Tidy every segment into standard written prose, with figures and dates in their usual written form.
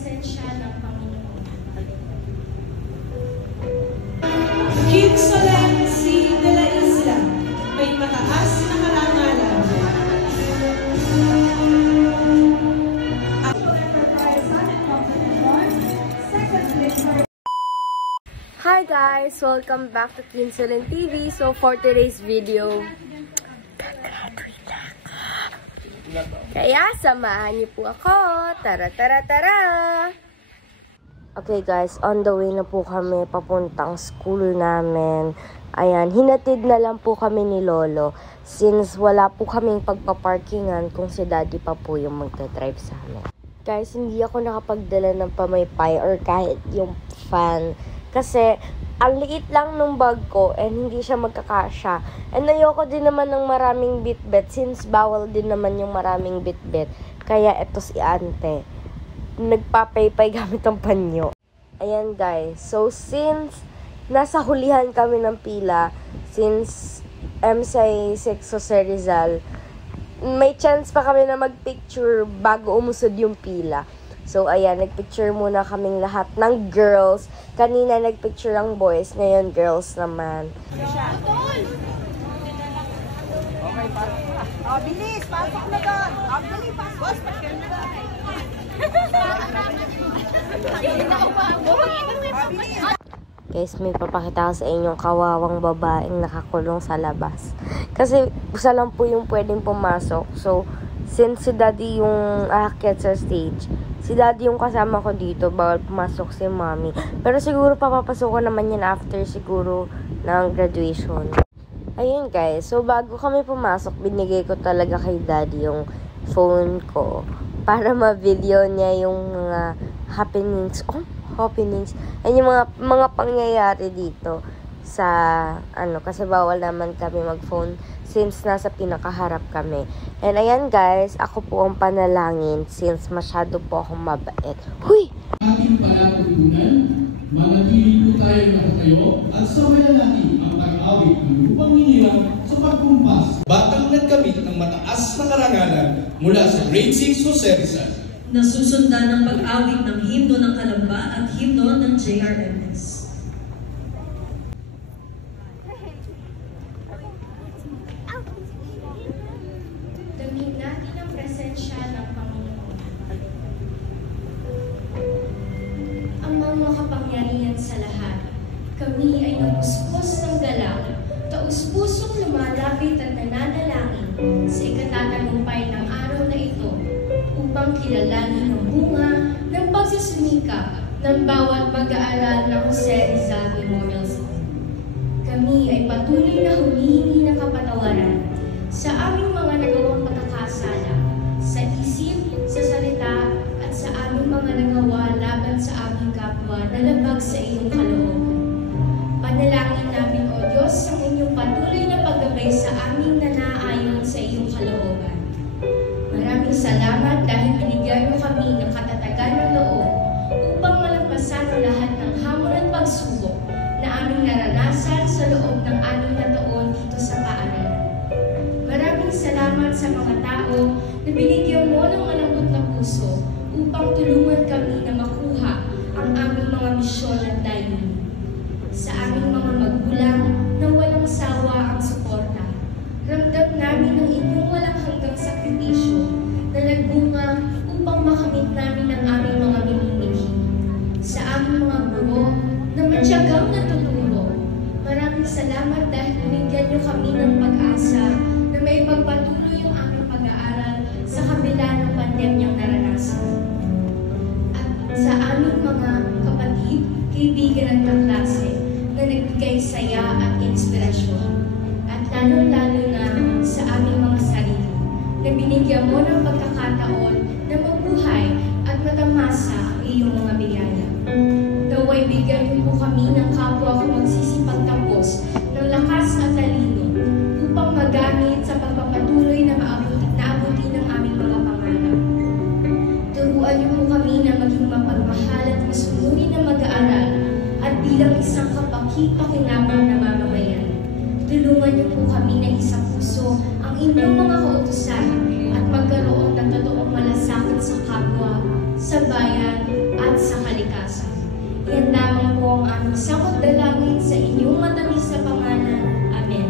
presensya ng Panginoon. Kinsolency de la Isla, may mataas na karangalan. Hi guys! Welcome back to Kinsolen TV. So for today's video, kaya samahan niyo po ako. Tara, tara, tara! Okay guys, on the way na po kami papuntang school namin. Ayan, hinatid na lang po kami ni Lolo since wala po kaming pagpaparkingan kung si Daddy pa po yung magta-drive sa amin. Guys, hindi ako nakapagdala ng pamaypay or kahit yung fan kasi ang liit lang nung bag ko and hindi siya magkakasya. And ayoko din naman ng maraming bitbit since bawal din naman yung maraming bitbit. Kaya eto si Ante, nagpapaypay gamit ang panyo. Ayan guys, so since nasa hulihan kami ng pila, since MSI 6 Jose Rizal, may chance pa kami na magpicture bago umusod yung pila. So, ayan, nagpicture muna kaming lahat ng girls. Kanina nagpicture ang boys, ngayon girls naman. Okay, pasok na. Oh, bilis, pasok na doon. Oh, bilis, pasok. Boss, pasok na doon. Guys, may papakita ko sa inyong kawawang babaeng nakakulong sa labas. Kasi, isa lang po yung pwedeng pumasok. So, since si Daddy yung aakyat sa stage, si Daddy yung kasama ko dito, bawal pumasok si Mommy. Pero siguro papapasok ko naman yan after siguro ng graduation. Ayun guys, so bago kami pumasok, binigay ko talaga kay Daddy yung phone ko para ma-video niya yung mga happenings. Oh, happenings. Ayun yung mga pangyayari dito sa kasi bawal naman kami mag-phone since nasa pinakaharap kami. And ayan guys, ako po ang panalangin since masyado po akong mabait. Huy! Ating palatuntunan, manatili po tayo nakatayo at sabayan natin ang pag-awit ng upang hinirang sa pagkumpas. Batang nagkamit ng mataas na karangalan mula sa Grade 6 Jose Rizal. Nasusundan ng pag-awit ng himno ng Kalamba at himno ng JRMS. Damhin natin ang presensya ng Panginoon. Amang makapangyarihan sa lahat, kami ay napuspos ng galang, taus-pusong lumalapit at nananalangin sa ikatatagumpay ng araw na ito upang kilalanin ang bunga ng pagsusumikap ng bawat mag-aaral ng Jose Rizal Memorial School. Kami ay patuloy na humihingi ng kapatawaran sa aming mga nagawang pagkakasala, sa isip, sa salita, at sa aming mga nagawa laban sa aming kapwa na labag sa iyong kalooban. Panalangin namin, O Diyos, ang inyong patuloy na paggabay sa aming na naaayon sa iyong kalooban. Maraming salamat dahil binigyan mo kami ng katatagan ng loob upang malampasan ang lahat ng hamon at pagsubok na aming naranasan sa loob ng 6 na taon dito sa paaralan. Maraming salamat sa mga tao na binigyan mo ng malambot na puso upang tulungan kami na makuha ang aming mga misyon at layunin. Sa aming mga magulang na walang sawa ang suporta, ramdam namin ang inyong walang hanggang sakripisyo na nagbunga upang makamit namin ang aming mga minimikhi. Sa aming mga guro na matyagang natuturo, maraming salamat dahil binigyan niyo kami ng pag-asa na may pagpatuloy yung aming pag-aaral sa kabila ng pandemyang naranasan. At sa aming mga kapatid, kaibigan at kaklase na nagbigay saya at inspirasyon. At lalo-lalo na sa aming mga sarili na binigyan mo ng pagkakataon na mabuhay at matamasa ang iyong mga biyaya. Naway bigyan niyo po kami ng kapwa ko magsisipagtapos ng lakas at talino upang magamit sa pagpapatuloy na naabuti ng aming mga pangarap. Turuan niyo po kami na maging mapagmahal at masunurin na mag-aaral at bilang isang kapaki-pakinabang na mamamayan. Tulungan niyo po kami na isa puso ang inyong mga kautusan at magkaroon ng totoong malasakit sa kapwa, sa bayan, Yan lamang po ang aming sakot dalangin sa inyong matamis na pangalan. Amen.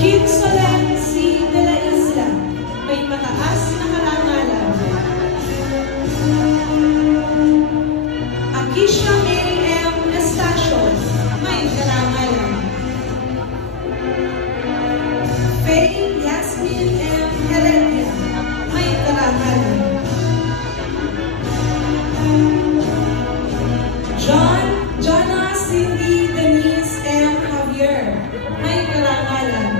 King Solensi de la Isla, may mataas na karangalan. Akisha Mary M. Estacio, may karangalan. Faye Yasmin M. Heredia, may karangalan. Jonas Cindy Denise M. Javier, may karangalan.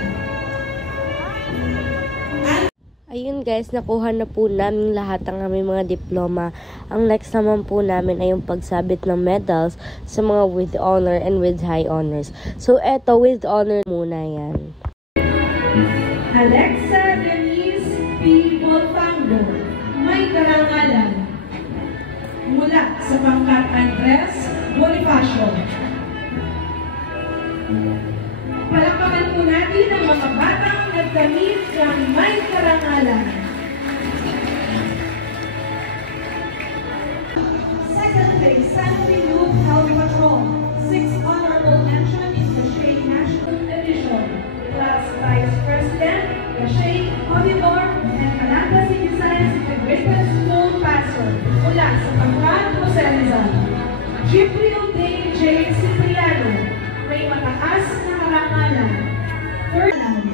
Ayun guys, nakuha na po namin lahat ang aming mga diploma. Ang next naman po namin ay yung pagsabit ng medals sa mga with honor and with high honors. So eto, with honor muna yan. Alexa Denise P. Volfango, may karangalan. Mula sa pangkat Andres Bonifacio. Palakpakan po natin ang mga batang nagkamit ng may karangalan. Second place, Sandy Youth Health Patrol. 6th honorable mention in the Shea National Edition. Class Vice President, Shea Oliver, and Calamba City Science Integrated School Pastor mula sa pangkat Jose Rizal. Gibril Day J. Cipriano, may mataas na karangalan. Third line.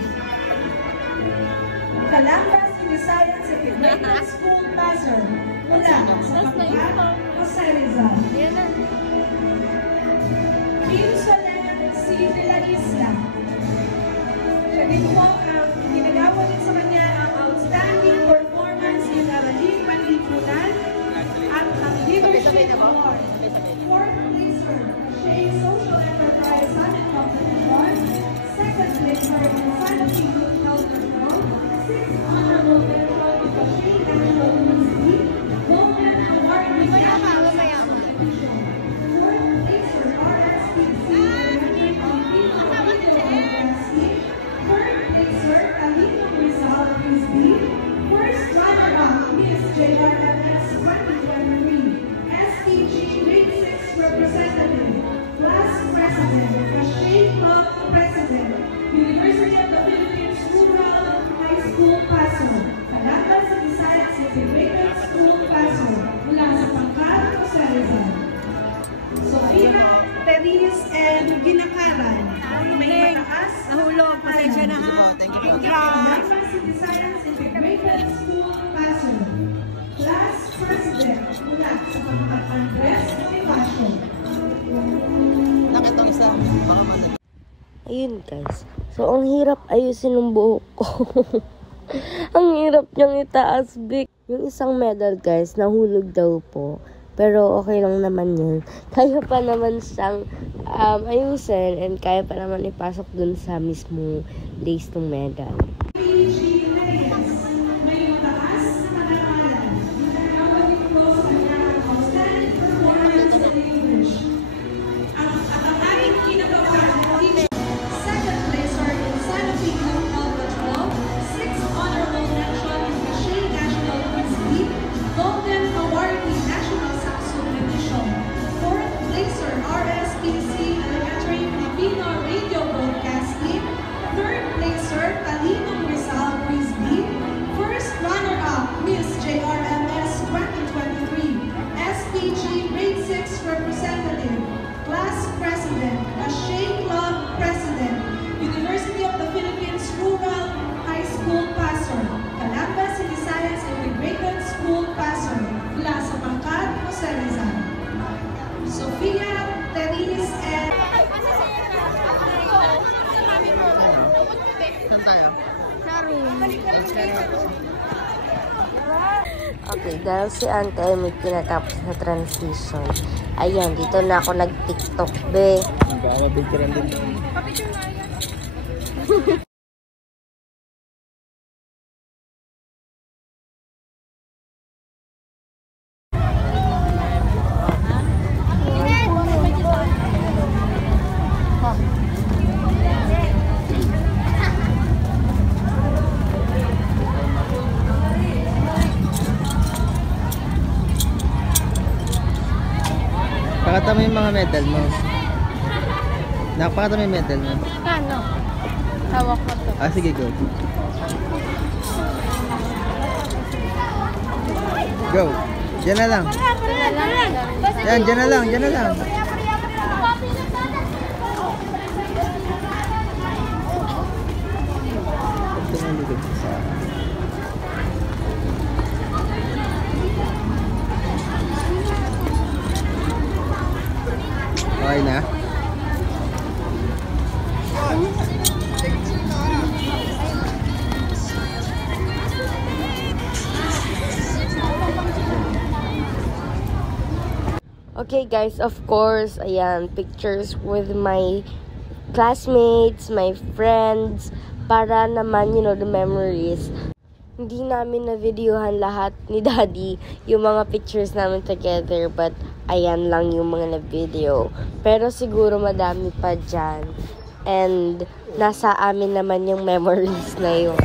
Calamba City Science Integrated School Pastor mula sa pangkat Jose Rizal. Kim Solen C. de la Isla. Siya din po ang ginagawa din sa kanya ang outstanding performance in Aralin Panlipunan at ang Leadership Award. Fourth placer, Shea Social Enterprise Summit Competition. Second placer in Sanofi Youth Health Control. 6th honorable mention in the Shea National University. Golden Award in National Competition. Fourth placer, RSPC, Third placer, Alina Rizal Frisbee. First runner-up, Miss JRMS 2023. STG Grade 6 Representative. Class President, Shea Club President. University of the Philippines Rural High School Paso. Calamba City Science Integrated School Paso. Mula sa pangkat Jose Rizal. Sofia Teris and Ginakaran. May mataas. Nahulog. Pasensya na ha. Calamba City Science Integrated School Paso. Class President mula sa pangkat Andres Bonifacio. Nakita isa. Baka masakit. Ayun guys. So, ang hirap ayusin ng buhok ko. Ang hirap niyang itaas, Vic. Yung isang medal guys, nahulog daw po. Pero okay lang naman yun. Kaya pa naman siyang ayusin and kaya pa naman ipasok dun sa mismo lace ng medal. PG Reyes, may mataas na karangalan. Ginagawa nito sa kanyang outstanding performance in English. At ang aming ginagawa ng teacher, second placer in Sanofi Youth Health Patrol, 6th honorable mention in the Shea National University, Golden Awardee National Saxon Edition, 4th placer RSPC Elementary Filipino Radio Broadcasting, 3rd placer Talinong Rizal Frisbee, 1st runner-up Miss JRMS 2023, SPG Grade 6 Representative, Class President, Shea Club President, University of the Philippines Rural High School Pastor, Calamba City Science Integrated School Pastor, mula sa pangkat Jose Rizal. Sofia Teris and Saan tayo? Okay, dahil si Ante ay may pinatapos na transition. Ayan, dito na ako nag-TikTok, be. Magkakapicturean din. yung mga medal mo. Napakita mo yung medal mo. Ano? Hawak ko to. Ah, sige, go. Go. Diyan na lang. Yan, diyan na lang, diyan na lang. Tumulog sa... Okay na? Okay guys, of course, ayan, pictures with my classmates, my friends, para naman, the memories. Hindi namin na-videohan lahat ni Daddy, yung mga pictures namin together, but ayan lang yung mga na-video. Pero siguro madami pa dyan. And nasa amin naman yung memories na yun.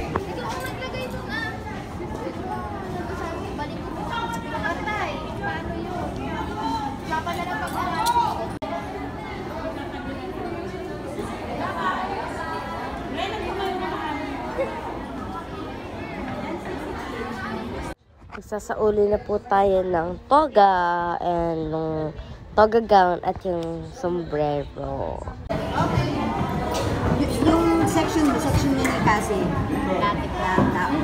Magsasauli na po tayo ng toga and ng toga gown at yung sombrero. Yung section ni kasi lapit lang tao.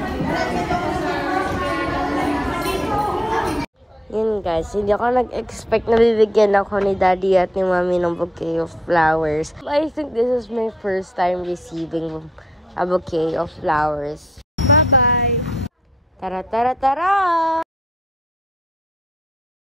Yun guys, hindi ako nag-expect na bibigyan ako ni Daddy at ni Mommy ng bouquet of flowers. I think this is my first time receiving a bouquet of flowers. Bye-bye! Tara, tara, tara!